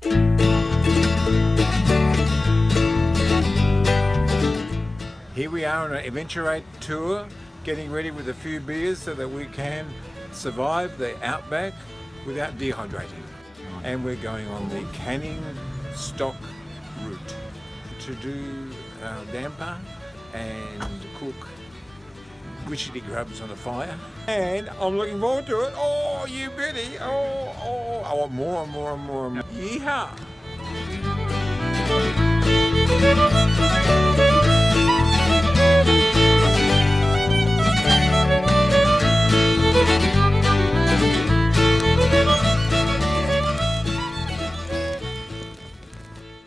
Here we are on an Adventurate tour, getting ready with a few beers so that we can survive the outback without dehydrating. And we're going on the canning stock route to do damper and cook witchetty grubs on a fire. And I'm looking forward to it. Oh, you Betty. Oh, I want more and more and more and more. Yeehaw!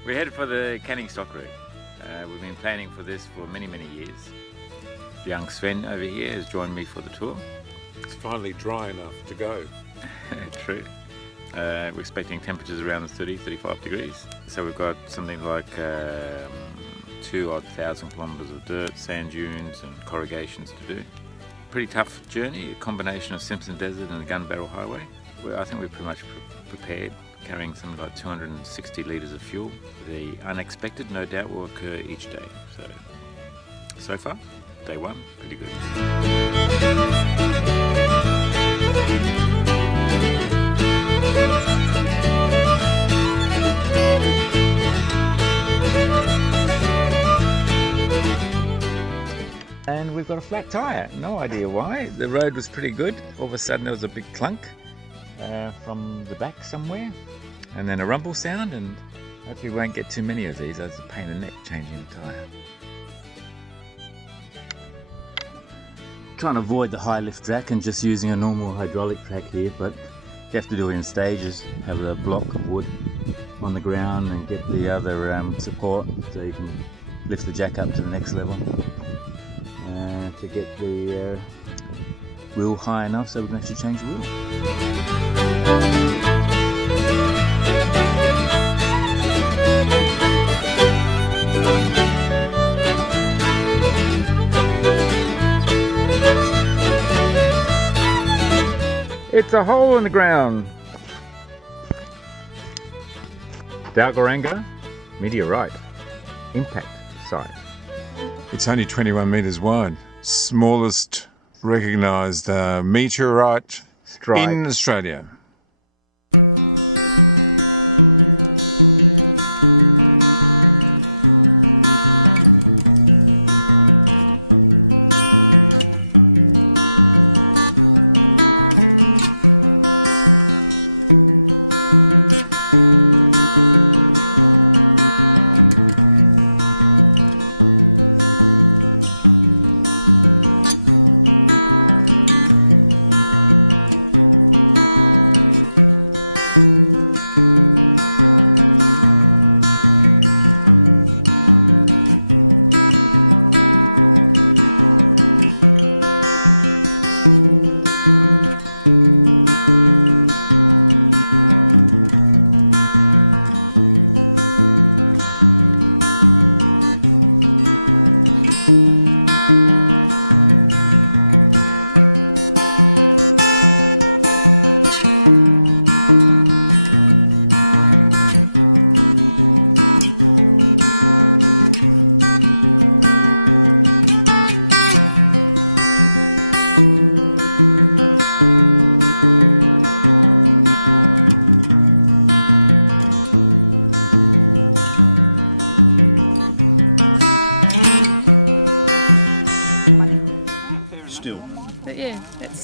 We're headed for the canning stock route. We've been planning for this for many years. Young Sven over here has joined me for the tour. It's finally dry enough to go. True. We're expecting temperatures around the 30-35 degrees. So we've got something like 2,000 kilometres of dirt, sand dunes and corrugations to do. Pretty tough journey, a combination of Simpson Desert and the Gun Barrel Highway. I think we're pretty much prepared, carrying something like 260 litres of fuel. The unexpected, no doubt, will occur each day. So far, day one, pretty good. And we've got a flat tyre, no idea why. The road was pretty good. All of a sudden there was a big clunk from the back somewhere, and then a rumble sound, and hopefully we won't get too many of these. That's a pain in the neck changing the tyre. Trying to avoid the high lift track and just using a normal hydraulic track here, but you have to do it in stages. Have a block of wood on the ground and get the other support so you can lift the jack up to the next level to get the wheel high enough so we can actually change the wheel. It's a hole in the ground. Dalgaranga meteorite impact site. It's only 21 metres wide. Smallest recognised meteorite Strike. in Australia.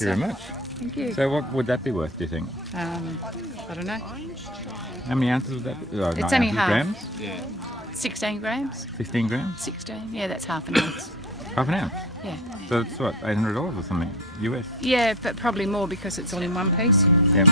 Thank you very much. Thank you. So what would that be worth, do you think? I don't know. How many ounces would that be? Oh, It's only half. Grams? Yeah. 16 grams? 15 grams? 16. Yeah, that's half an ounce. Half an ounce? Yeah. So it's what, $800 or something? US? Yeah, but probably more because it's all in one piece. Yeah.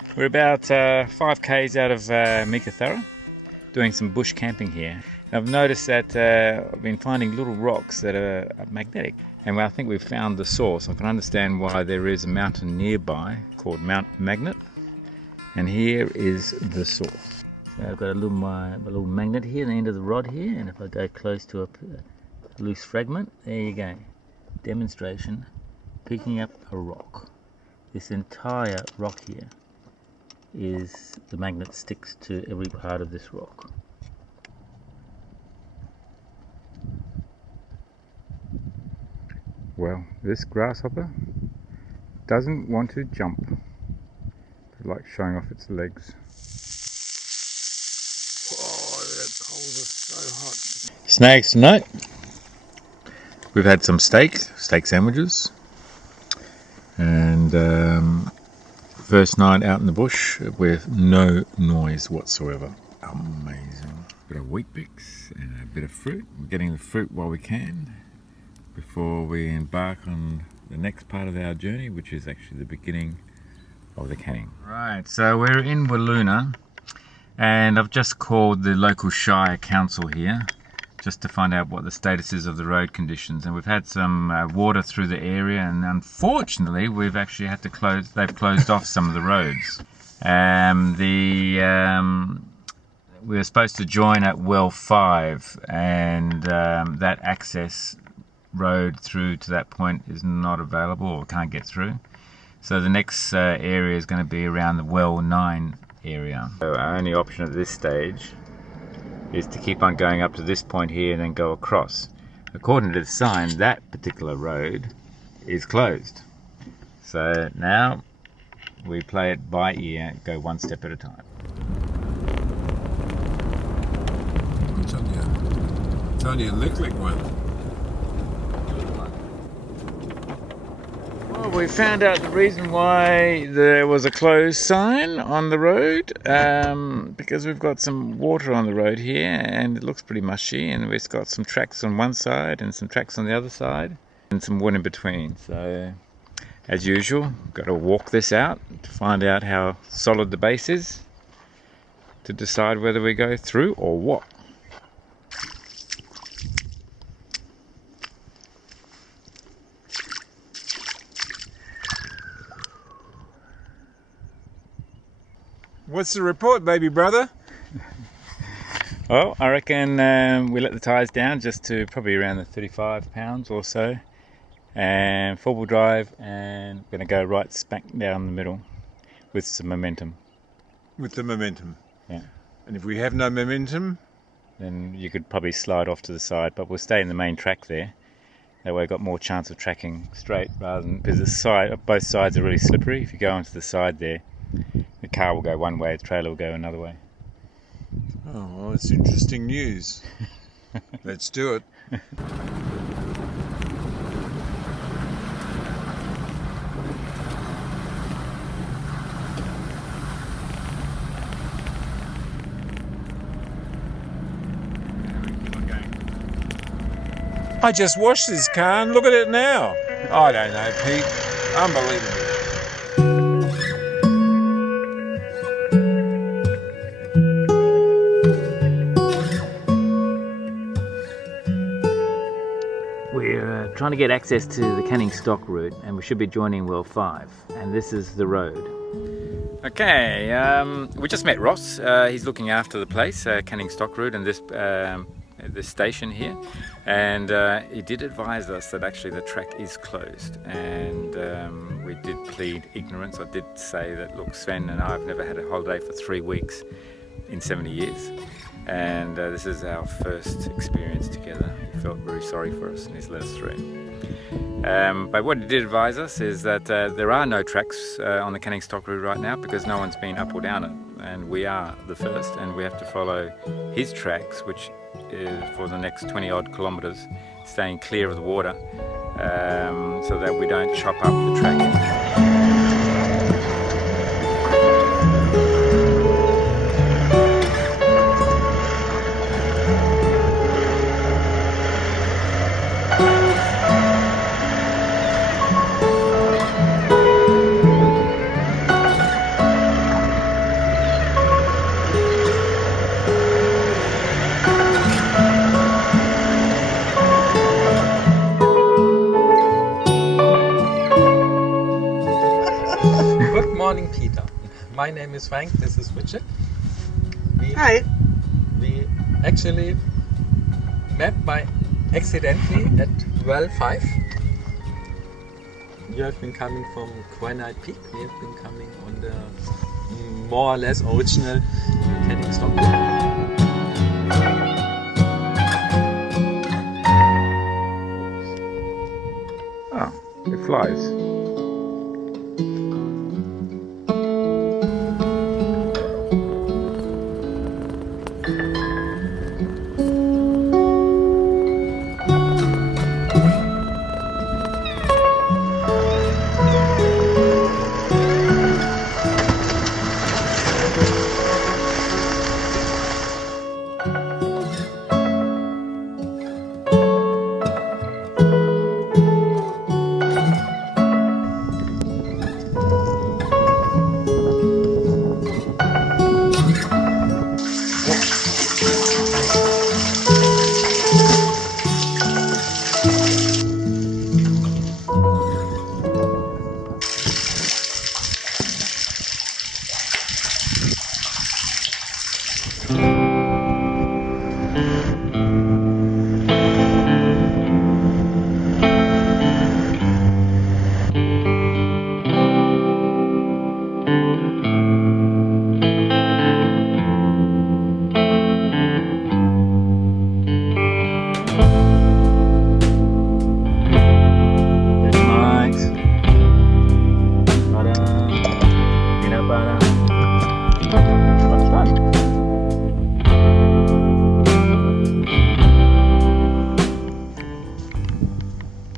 We're about 5 k's out of Meekatharra, doing some bush camping here. I've noticed that I've been finding little rocks that are magnetic, and I think we've found the source. I can understand why there is a mountain nearby called Mount Magnet, and here is the source. So I've got a little magnet here at the end of the rod here, and if I go close to a loose fragment, there you go. Demonstration, picking up a rock. This entire rock here is the magnet sticks to every part of this rock. Well, this grasshopper doesn't want to jump. It likes showing off its legs. Oh, the coals are so hot. Snacks tonight. We've had some steak sandwiches, and first night out in the bush with no noise whatsoever. Amazing. Bit of wheat bix and a bit of fruit. We're getting the fruit while we can before we embark on the next part of our journey, which is actually the beginning of the canning. Right, so we're in Wiluna, and I've just called the local Shire Council here just to find out what the status is of the road conditions, and we've had some water through the area, and unfortunately we've actually had to they've closed off some of the roads. We were supposed to join at Well 5, and that access road through to that point is not available or can't get through. So the next area is going to be around the Well 9 area. So our only option at this stage is to keep on going up to this point here and then go across. According to the sign, that particular road is closed. So now we play it by ear, go one step at a time. It's only a lick one. Well, we found out the reason why there was a closed sign on the road, because we've got some water on the road here and it looks pretty mushy, and we've got some tracks on one side and some tracks on the other side and some wood in between. So as usual, got to walk this out to find out how solid the base is to decide whether we go through or what. What's the report, baby brother? Well, I reckon we let the tyres down just to probably around the 35 pounds or so, and four-wheel drive, and we're going to go right smack down the middle with some momentum. With the momentum? Yeah. And if we have no momentum? Then you could probably slide off to the side, but we'll stay in the main track there. That way I've got more chance of tracking straight, rather than, because both sides are really slippery. If you go onto the side there, the car will go one way, the trailer will go another way. Oh, well, it's interesting news. Let's do it. I just washed this car and look at it now. I don't know, Pete. Unbelievable. We're trying to get access to the Canning Stock route, and we should be joining Well 5, and this is the road. Okay, we just met Ross. He's looking after the place, Canning Stock route, and this station here, and he did advise us that actually the track is closed, and we did plead ignorance. I did say that, look, Sven and I have never had a holiday for 3 weeks in 70 years, and this is our first experience together. He felt very sorry for us and he's let us through. But what he did advise us is that there are no tracks on the Canning Stock route right now, because no one's been up or down it, and we are the first, and we have to follow his tracks, which is for the next 20 odd kilometres, staying clear of the water, so that we don't chop up the track. Peter. My name is Frank, this is Richard. Hi. We actually met by accidentally at Well 5. You have been coming from Granite Peak. We have been coming on the more or less original canyon stop. Oh, it flies.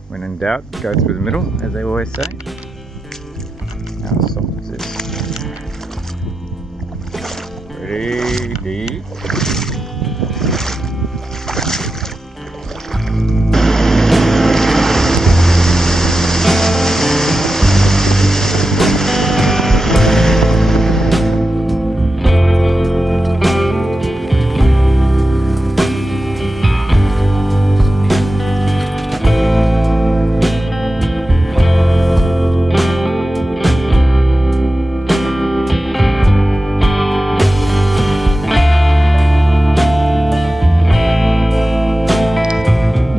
When in doubt, go through the middle, as they always say. How soft is this? Ready?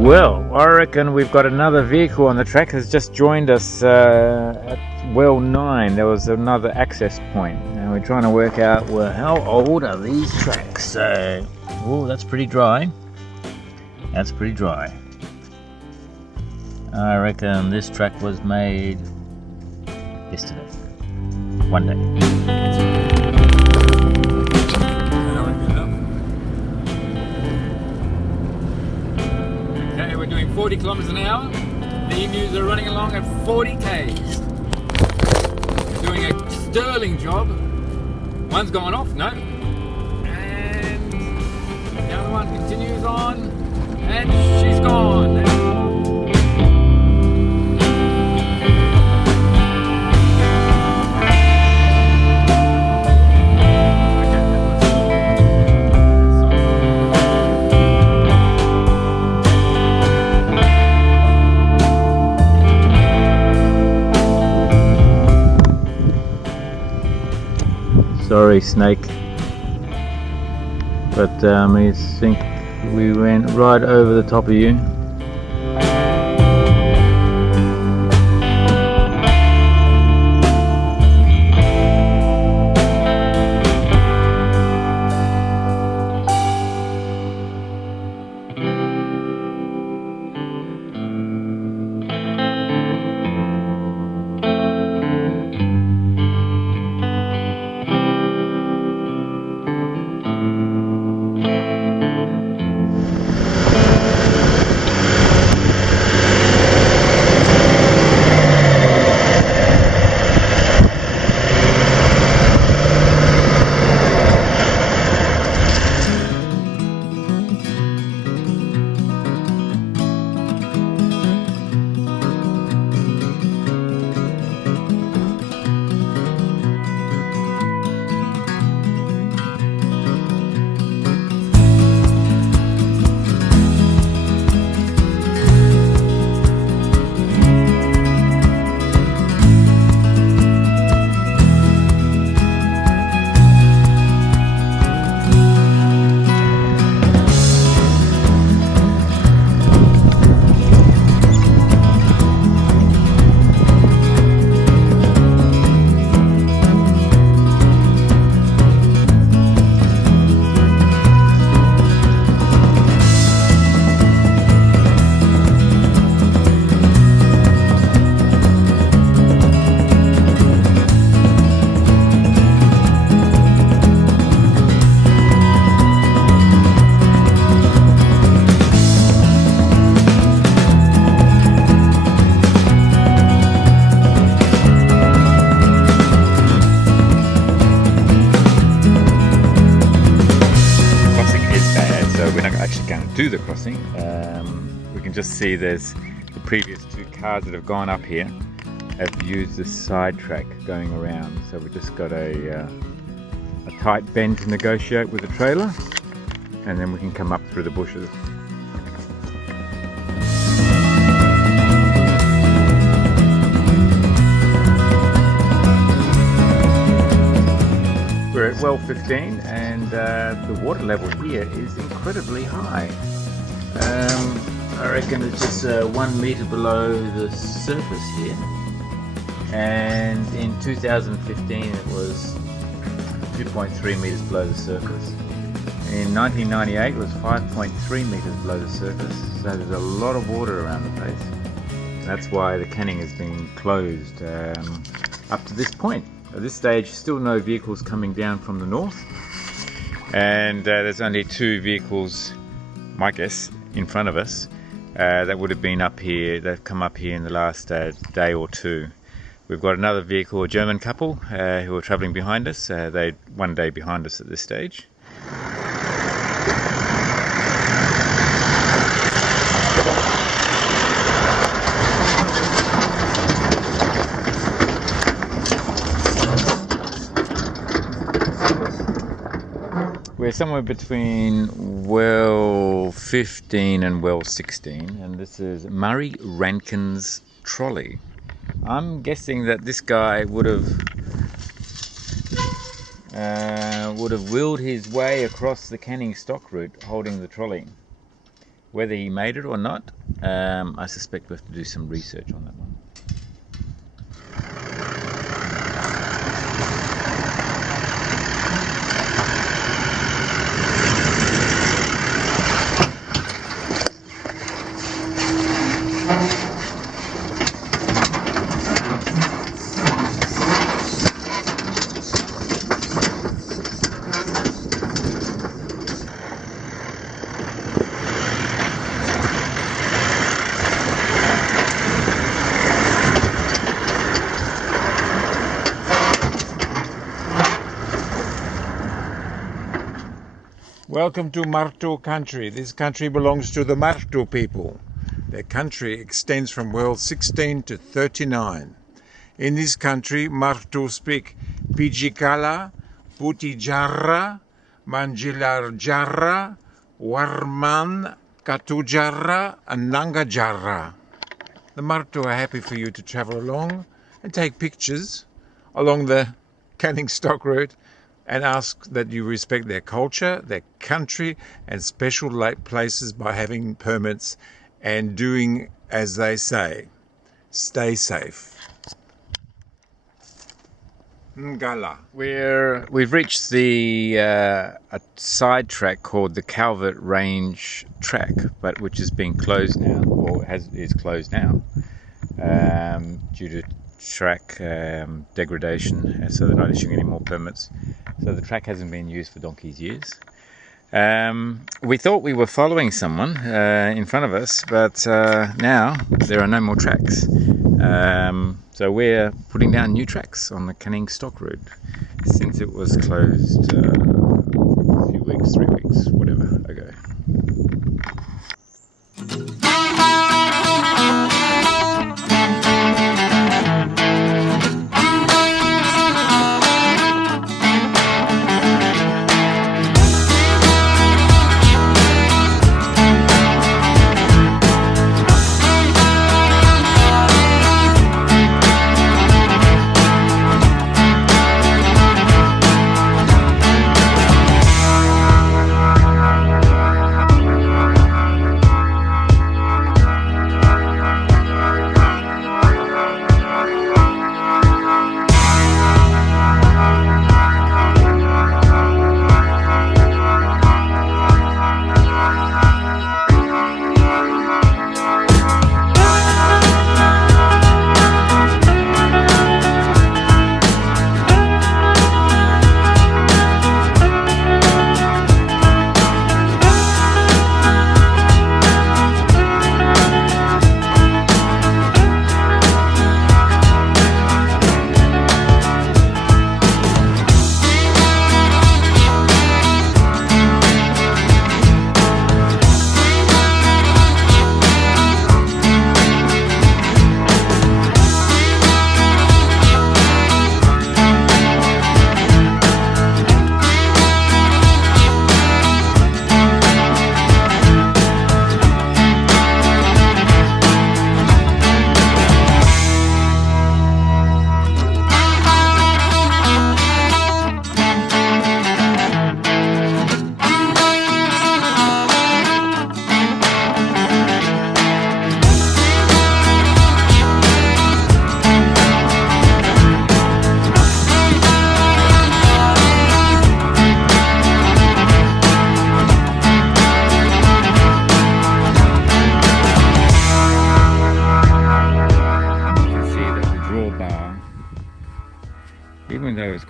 Well, I reckon we've got another vehicle on the track has just joined us at Well 9. There was another access point, and we're trying to work out, well, how old are these tracks? So, oh, that's pretty dry. That's pretty dry. I reckon this track was made yesterday. One day. Okay, we're doing 40 kilometers an hour. The emus are running along at 40 k's. Doing a sterling job. One's gone off, no. And the other one continues on, and she's gone. Sorry, Snake, but I think we went right over the top of you. see there's the previous two cars that have gone up here have used this side track going around. So we just got a tight bend to negotiate with the trailer, and then we can come up through the bushes. We're at well 15, and the water level here is incredibly high. I reckon it's just 1 metre below the surface here, and in 2015 it was 2.3 metres below the surface. In 1998 it was 5.3 metres below the surface, so there's a lot of water around the place. That's why the canning has been closed up to this point. At this stage, still no vehicles coming down from the north, and there's only 2 vehicles, my guess, in front of us that would have been up here, that come up here in the last day or two. We've got another vehicle, a German couple who are travelling behind us. They're 1 day behind us at this stage. We're somewhere between well 15 and well 16, and this is Murray Rankin's trolley. I'm guessing that this guy would have wheeled his way across the canning stock route holding the trolley. Whether he made it or not, I suspect we have to do some research on that one. Welcome to Martu country. This country belongs to the Martu people. Their country extends from well 16 to 39. In this country, Martu speak Pijikala, Putijarra, Manjilarjarra, Warman, Katujarra and Nangajarra. The Martu are happy for you to travel along and take pictures along the canning stock route, and ask that you respect their culture, their country and special places by having permits and doing as they say. Stay safe. Ngala. We've reached the a side track called the Calvert Range track, but which has been closed now, or is closed now, due to track degradation, so they're not issuing any more permits. So the track hasn't been used for donkey's years. We thought we were following someone in front of us, but now there are no more tracks. So we're putting down new tracks on the canning stock route since it was closed a few weeks, 3 weeks, whatever ago.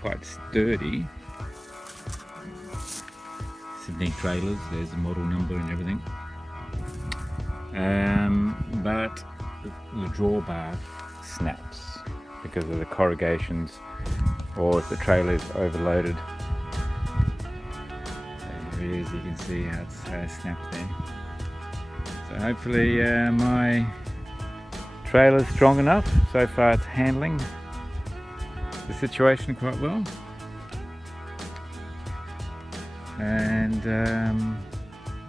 quite sturdy. 17 trailers, there's the model number and everything. But the drawbar snaps because of the corrugations, or if the trailer is overloaded. There it is, you can see how it's snapped there. So hopefully my trailer's strong enough. So far it's handling the situation quite well. And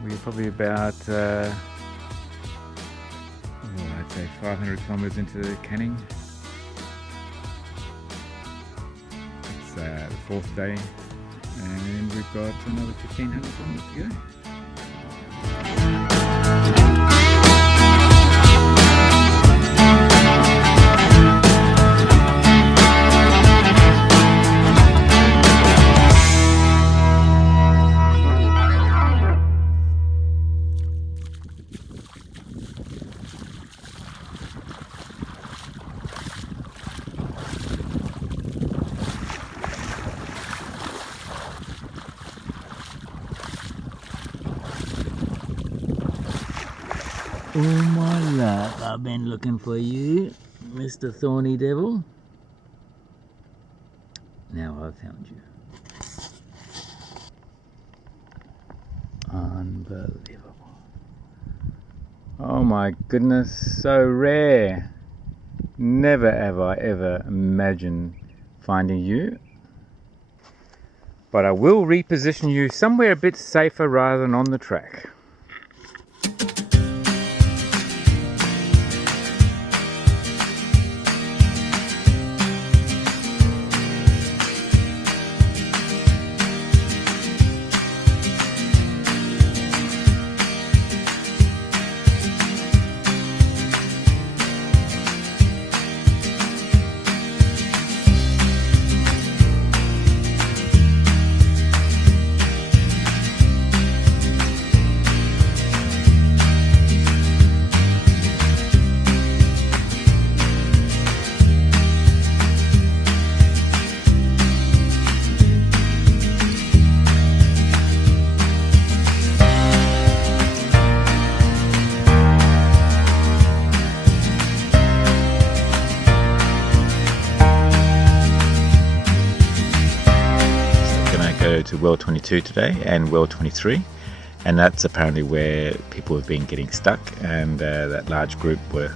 we're probably about I'd say 500 kilometres into Canning. It's the 4th day, and we've got another 1,500 kilometres to go. Oh my love, I've been looking for you, Mr. Thorny Devil. Now I've found you. Unbelievable. Oh my goodness, so rare. Never have I ever imagined finding you. But I will reposition you somewhere a bit safer rather than on the track. Well 22 today and Well 23, and that's apparently where people have been getting stuck, and that large group were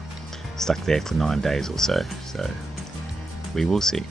stuck there for 9 days or so, so we will see.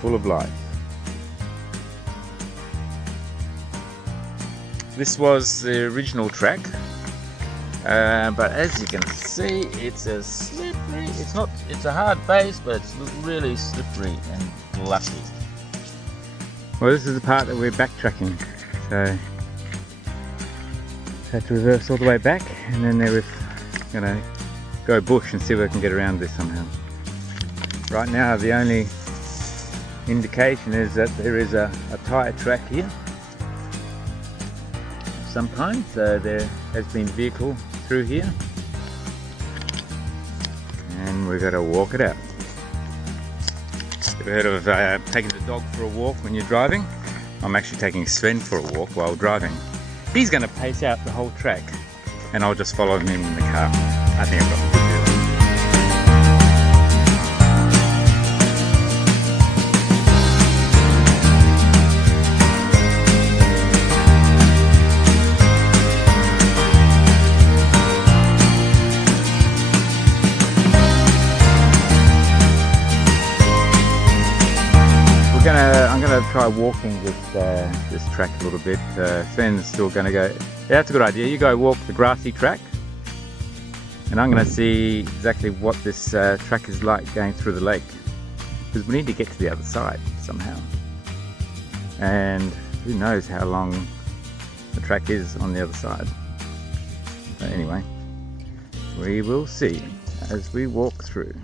Full of life. This was the original track, but as you can see, it's a slippery. It's a hard base, but it's really slippery and lucky. Well, this is the part that we're backtracking, so had to reverse all the way back, and then we're gonna go bush and see if we can get around this somehow. Right now, the only indication is that there is a tyre track here. Sometimes there has been vehicle through here, and we've got to walk it out. You've heard of taking the dog for a walk when you're driving? I'm actually taking Sven for a walk while driving. He's going to pace out the whole track, and I'll just follow him in the car. I think I've got the picture. try walking this track a little bit. Sven's still going to go. Yeah, that's a good idea. You go walk the grassy track, and I'm going to see exactly what this track is like going through the lake, because we need to get to the other side somehow. And who knows how long the track is on the other side. But anyway, we will see as we walk through.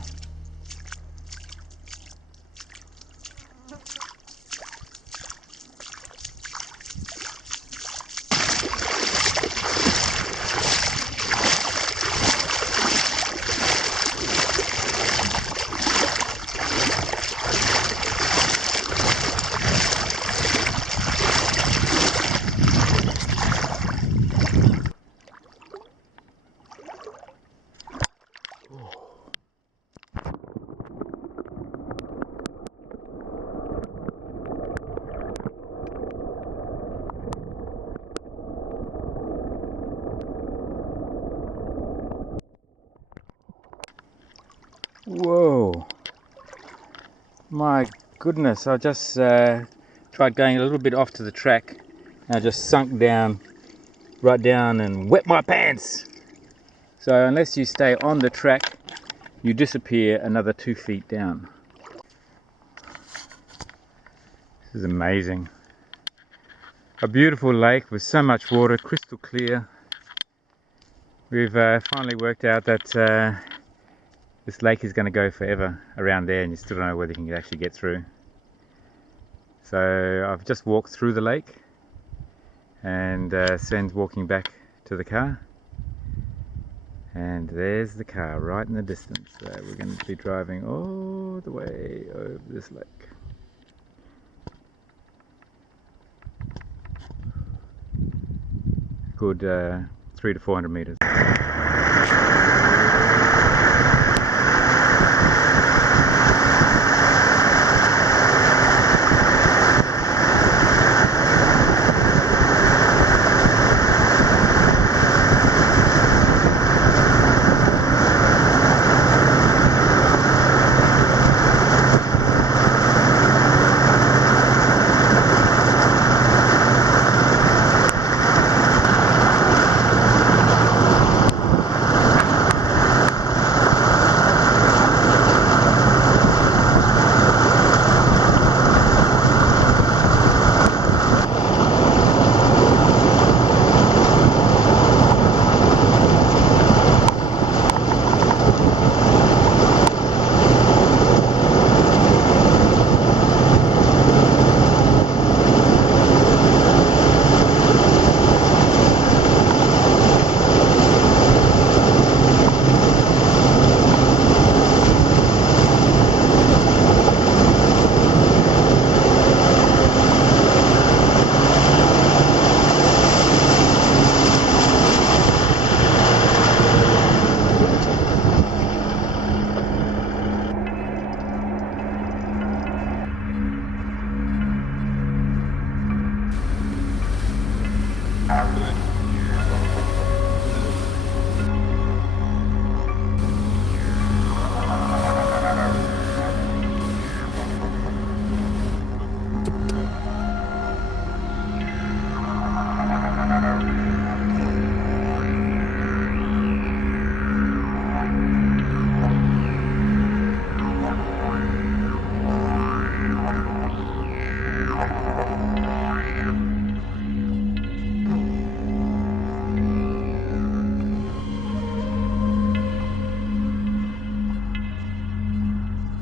Whoa, my goodness, I just tried going a little bit off to the track and I just sunk down, right down, and wet my pants. So unless you stay on the track, you disappear another 2 feet down. This is amazing. A beautiful lake with so much water, crystal clear. We've finally worked out that this lake is going to go forever around there, and you still don't know whether you can actually get through. So I've just walked through the lake, and Sven's walking back to the car. And there's the car right in the distance. So we're going to be driving all the way over this lake. Good 300 to 400 meters.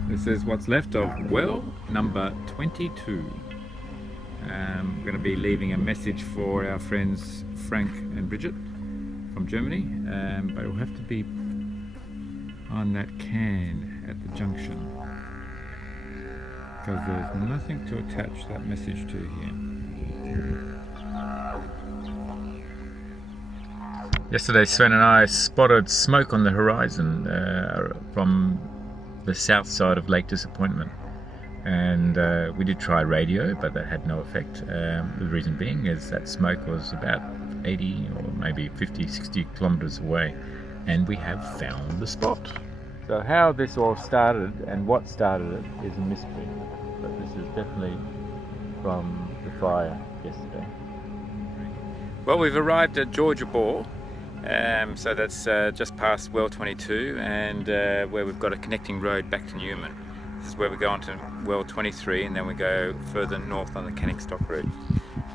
This is what's left of well number 22. We're going to be leaving a message for our friends Frank and Bridget from Germany, but it will have to be on that can at the junction, because there's nothing to attach that message to here. Yesterday Sven and I spotted smoke on the horizon from the south side of Lake Disappointment, and we did try radio, but that had no effect. The reason being is that smoke was about 80 or maybe 50, 60 kilometers away, and we have found the spot. So how this all started and what started it is a mystery, but this is definitely from the fire yesterday. Well, we've arrived at Georgia Bore, so that's just past Well 22, and where we've got a connecting road back to Newman. This is where we go on to Well 23, and then we go further north on the Canning Stock route.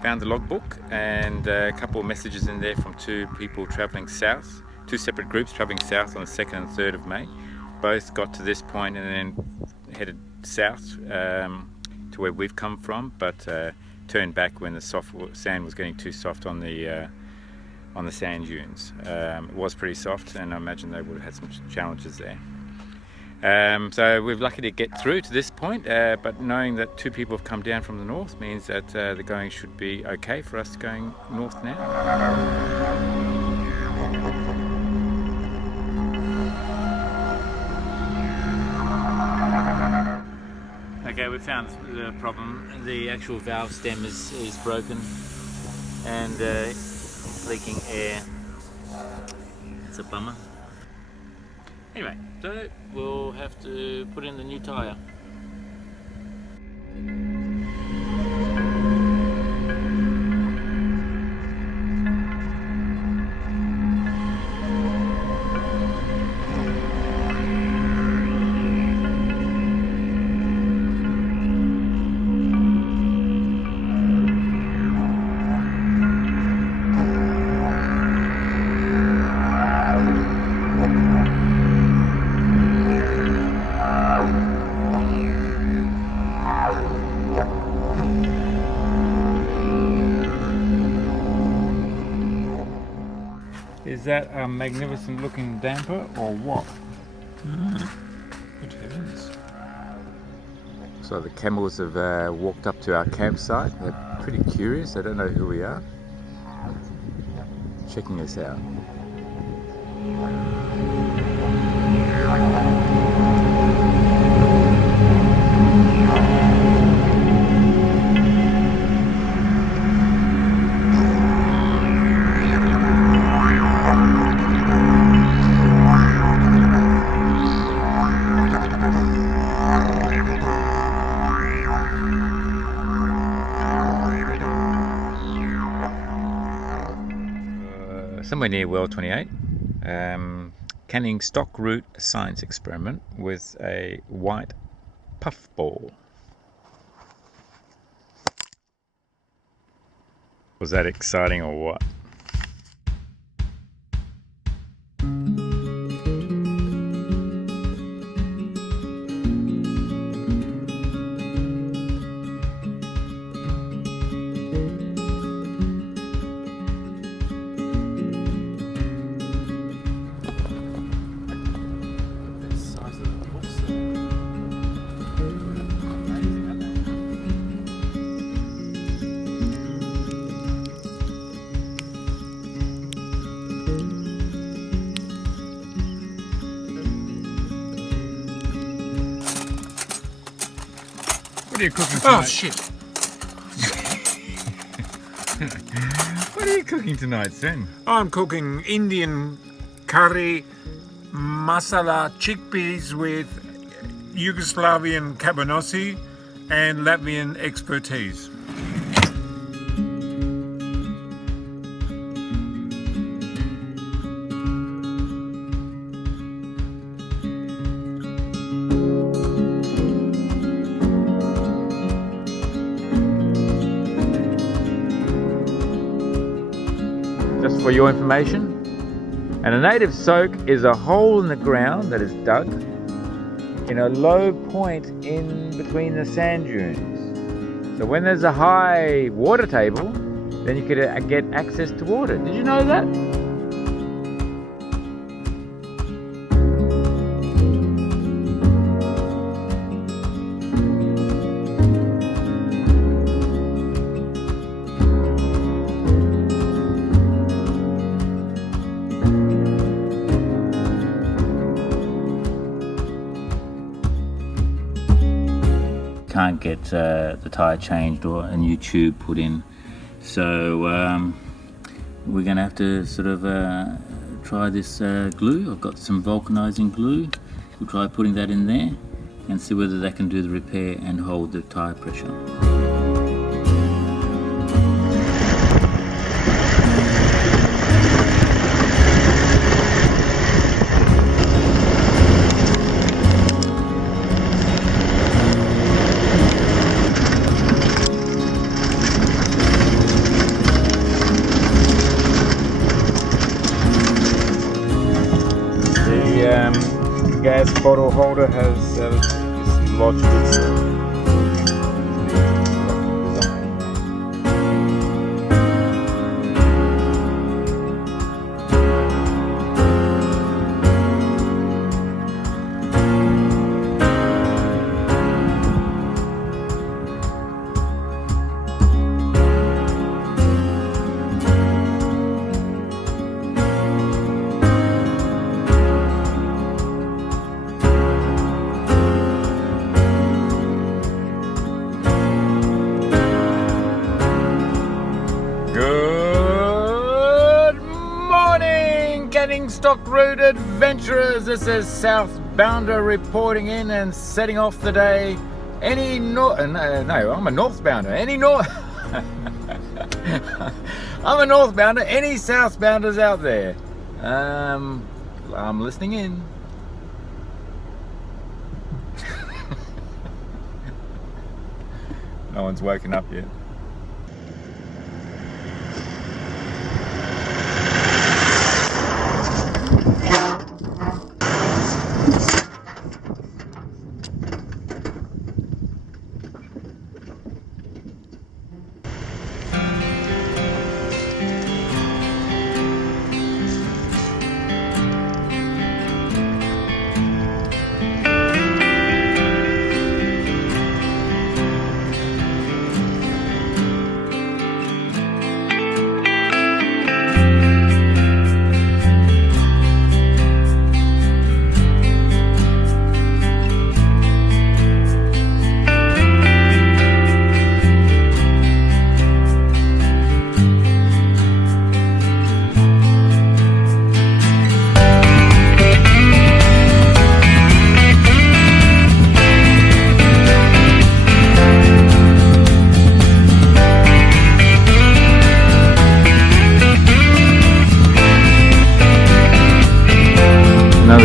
Found the logbook and a couple of messages in there from two people travelling south, two separate groups travelling south on the 2nd and 3rd of May. Both got to this point and then headed south to where we've come from, but turned back when the sand was getting too soft on the sand dunes. It was pretty soft, and I imagine they would have had some challenges there. So we're lucky to get through to this point, but knowing that two people have come down from the north means that the going should be okay for us going north now. Okay, we found the problem. The actual valve stem is broken and leaking air. It's a bummer. Anyway, so we'll have to put in the new tyre. Is that a magnificent looking damper or what? Good heavens. So the camels have walked up to our campsite. They're pretty curious. They don't know who we are. Checking us out. Somewhere near Well 28, Canning Stock route science experiment with a white puffball. Was that exciting or what? What are you cooking tonight? Oh shit! What are you cooking tonight, Sven? I'm cooking Indian curry masala chickpeas with Yugoslavian cabanossi and Latvian expertise. For your information, and a native soak is a hole in the ground that is dug in a low point in between the sand dunes. So when there's a high water table, then you could get access to water. Did you know that? Can't get the tyre changed or a new tube put in, so we're gonna have to sort of try this glue. I've got some vulcanizing glue. We'll try putting that in there and see whether that can do the repair and hold the tyre pressure. photo holder has just lots of stuff. Stock-route adventurers, this is Southbounder reporting in and setting off the day. I'm a northbounder. I'm a northbounder. Any southbounders out there? I'm listening in. No one's woken up yet.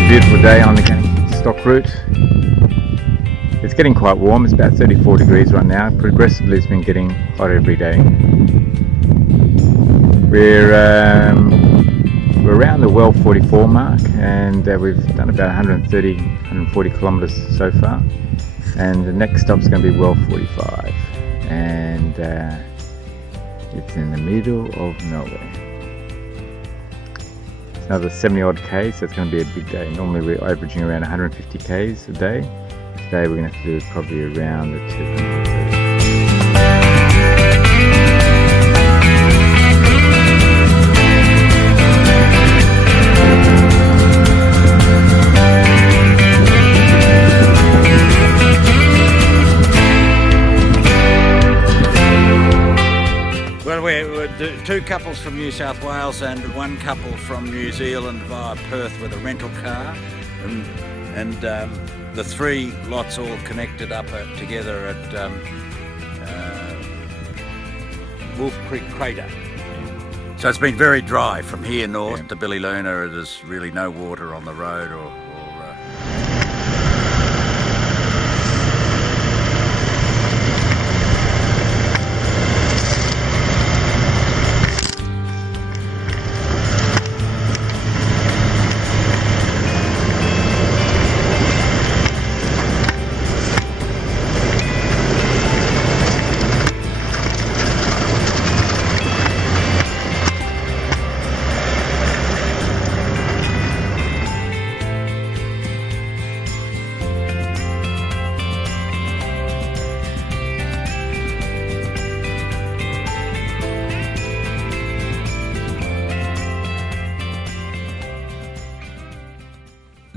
Beautiful day on the stock route. It's getting quite warm. It's about 34 degrees right now. Progressively it's been getting hot every day. We're around the Well 44 mark, and we've done about 140 kilometers so far, and the next stop's going to be Well 45, and it's in the middle of nowhere. Another 70 odd Ks, so it's going to be a big day. Normally we're averaging around 150 Ks a day. Today we're going to have to do probably around the 200. Well, we're two couples from New South Wales and one couple from New Zealand via Perth with a rental car, and the three lots all connected up together at Wolf Creek Crater. So it's been very dry from here north to Billy Luna. There's really no water on the road or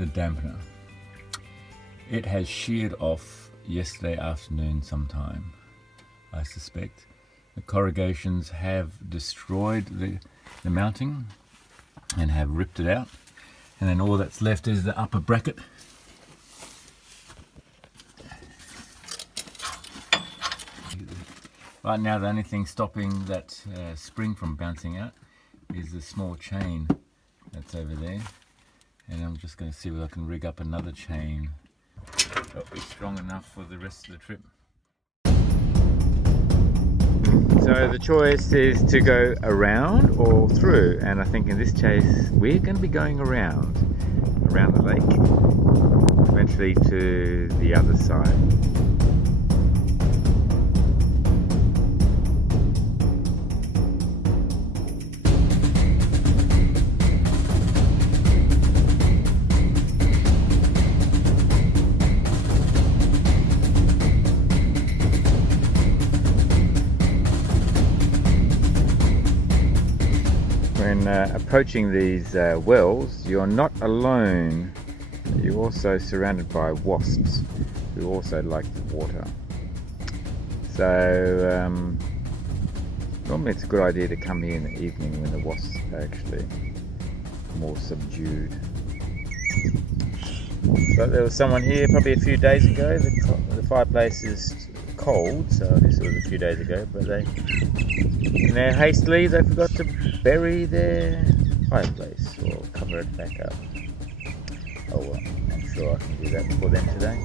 the dampener. It has sheared off yesterday afternoon sometime, I suspect. The corrugations have destroyed the mounting and have ripped it out, and then all that's left is the upper bracket. Right now the only thing stopping that spring from bouncing out is the small chain that's over there, and I'm just going to see whether I can rig up another chain that'll be strong enough for the rest of the trip. So the choice is to go around or through, and I think in this case we're going to be going around the lake, eventually to the other side. Approaching these wells, you're not alone. You're also surrounded by wasps who also like the water. So normally it's a good idea to come here in the evening when the wasps are actually more subdued. But there was someone here probably a few days ago. The fireplace is cold, so I guess it was a few days ago, but hastily they forgot to bury their fireplace or cover it back up. Oh well, I'm sure I can do that for them today.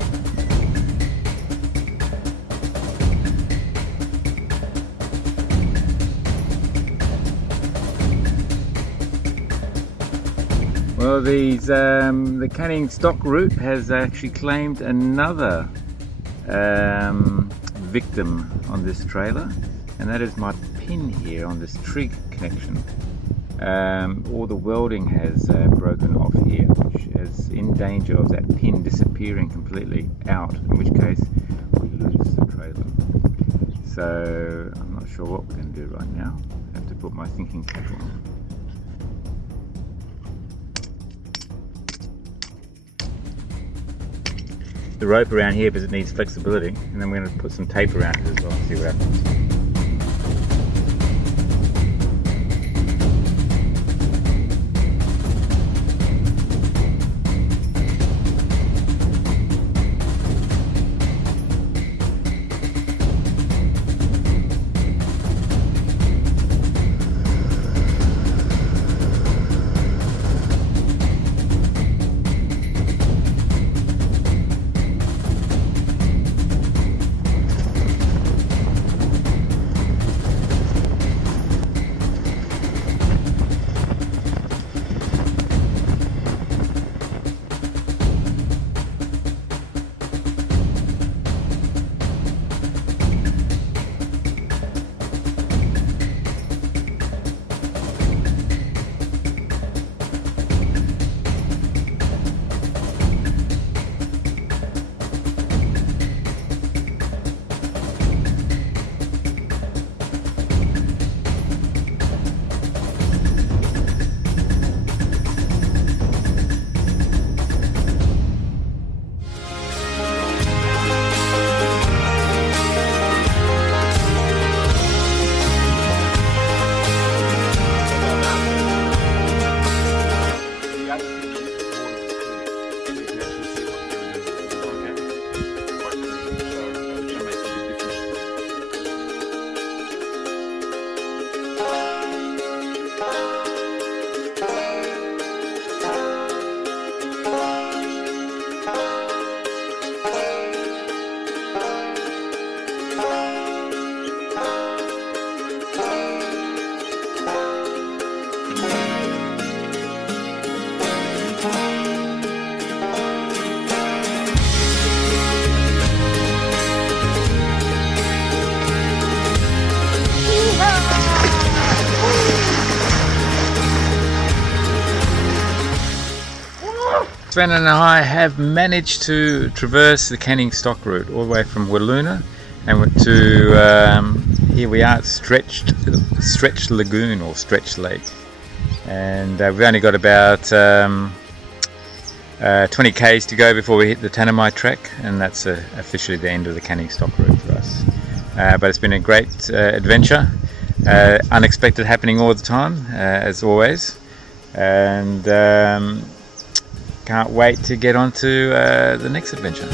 Well, the canning stock route has actually claimed another victim on this trailer, and that is my pin here on this tree connection. All the welding has broken off here, which is in danger of that pin disappearing completely out, in which case we lose the trailer. So I'm not sure what we're going to do right now. I have to put my thinking cap on. The rope around here because it needs flexibility, and then we're going to put some tape around it as well, see what happens. Sven and I have managed to traverse the canning stock route all the way from Wiluna and went to here we are at Stretch Lagoon or Stretch Lake, and we've only got about 20 k's to go before we hit the Tanami track, and that's officially the end of the canning stock route for us. But it's been a great adventure, unexpected happening all the time as always, and can't wait to get on to the next adventure.